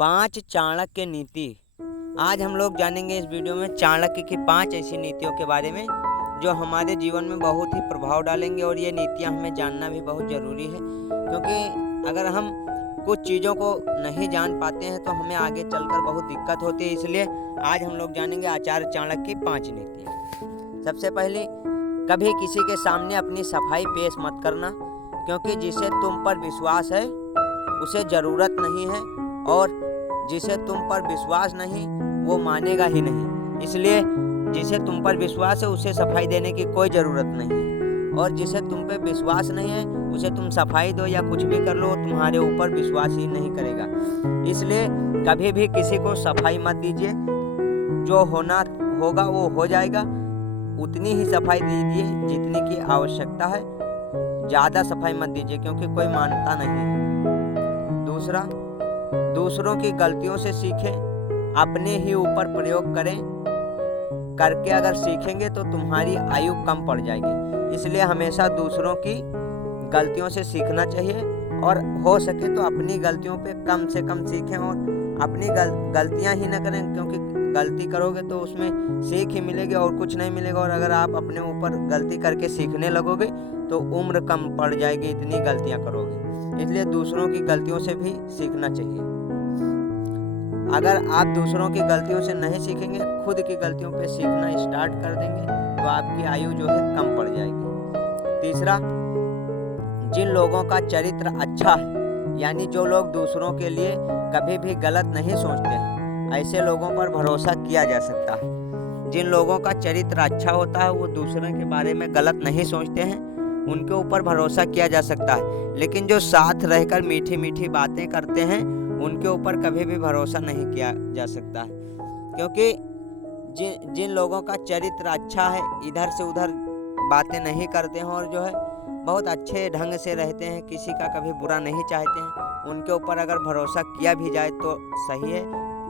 5 चाणक्य नीति। आज हम लोग जानेंगे इस वीडियो में चाणक्य की 5 ऐसी नीतियों के बारे में जो हमारे जीवन में बहुत ही प्रभाव डालेंगे, और ये नीतियां हमें जानना भी बहुत ज़रूरी है, क्योंकि अगर हम कुछ चीज़ों को नहीं जान पाते हैं तो हमें आगे चलकर बहुत दिक्कत होती है। इसलिए आज हम लोग जानेंगे आचार्य चाणक्य की 5 नीतियाँ। सबसे पहली, कभी किसी के सामने अपनी सफाई पेश मत करना, क्योंकि जिसे तुम पर विश्वास है उसे ज़रूरत नहीं है, और जिसे तुम पर विश्वास नहीं वो मानेगा ही नहीं। इसलिए जिसे तुम पर विश्वास है उसे सफाई देने की कोई ज़रूरत नहीं है, और जिसे तुम पे विश्वास नहीं है उसे तुम सफाई दो या कुछ भी कर लो, तुम्हारे ऊपर विश्वास ही नहीं करेगा। इसलिए कभी भी किसी को सफाई मत दीजिए। जो होना होगा वो हो जाएगा, उतनी ही सफाई दीजिए जितनी की आवश्यकता है। ज़्यादा सफाई मत दीजिए, क्योंकि कोई मानता नहीं है। दूसरा, दूसरों की गलतियों से सीखें, अपने ही ऊपर प्रयोग करके अगर सीखेंगे तो तुम्हारी आयु कम पड़ जाएगी। इसलिए हमेशा दूसरों की गलतियों से सीखना चाहिए, और हो सके तो अपनी गलतियों पे कम से कम सीखें और अपनी गलतियां ही न करें, क्योंकि गलती करोगे तो उसमें सीख ही मिलेगी और कुछ नहीं मिलेगा। और अगर आप अपने ऊपर गलती करके सीखने लगोगे तो उम्र कम पड़ जाएगी, इतनी गलतियां करोगे। इसलिए दूसरों की गलतियों से भी सीखना चाहिए। अगर आप दूसरों की गलतियों से नहीं सीखेंगे, खुद की गलतियों पे सीखना स्टार्ट कर देंगे तो आपकी आयु जो है कम पड़ जाएगी। तीसरा, जिन लोगों का चरित्र अच्छा है, यानी जो लोग दूसरों के लिए कभी भी गलत नहीं सोचते हैं, ऐसे लोगों पर भरोसा किया जा सकता है। जिन लोगों का चरित्र अच्छा होता है वो दूसरों के बारे में गलत नहीं सोचते हैं, उनके ऊपर भरोसा किया जा सकता है। लेकिन जो साथ रहकर मीठी मीठी बातें करते हैं उनके ऊपर कभी भी भरोसा नहीं किया जा सकता है, क्योंकि जिन लोगों का चरित्र अच्छा है, इधर से उधर बातें नहीं करते हैं और जो है बहुत अच्छे ढंग से रहते हैं, किसी का कभी बुरा नहीं चाहते हैं, उनके ऊपर अगर भरोसा किया भी जाए तो सही है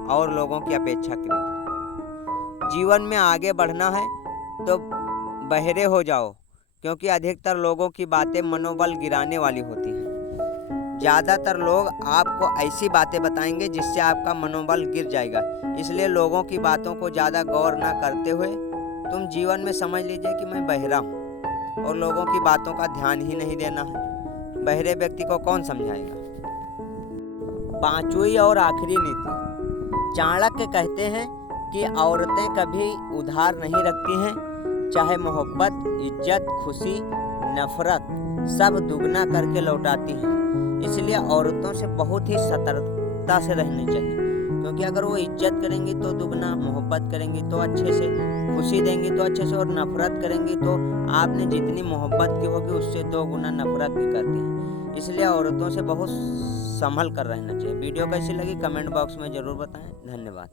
और लोगों की अपेक्षाकृत। जीवन में आगे बढ़ना है तो बहरे हो जाओ, क्योंकि अधिकतर लोगों की बातें मनोबल गिराने वाली होती हैं। ज़्यादातर लोग आपको ऐसी बातें बताएंगे जिससे आपका मनोबल गिर जाएगा। इसलिए लोगों की बातों को ज़्यादा गौर ना करते हुए तुम जीवन में समझ लीजिए कि मैं बहरा हूँ, और लोगों की बातों का ध्यान ही नहीं देना है। बहरे व्यक्ति को कौन समझाएगा। 5वीं और आखिरी नीति, चाणक्य कहते हैं कि औरतें कभी उधार नहीं रखती हैं, चाहे मोहब्बत, इज्जत, खुशी, नफरत सब दुगना करके लौटाती हैं। इसलिए औरतों से बहुत ही सतर्कता से रहनी चाहिए, क्योंकि अगर वो इज्जत करेंगी तो दुगना, मोहब्बत करेंगी तो अच्छे से, खुशी देंगी तो अच्छे से, और नफरत करेंगी तो आपने जितनी मोहब्बत की होगी उससे 2 गुना नफरत भी करती हैं। इसलिए औरतों से बहुत संभल कर रहना चाहिए। वीडियो कैसी लगी कमेंट बॉक्स में ज़रूर बताएं। धन्यवाद।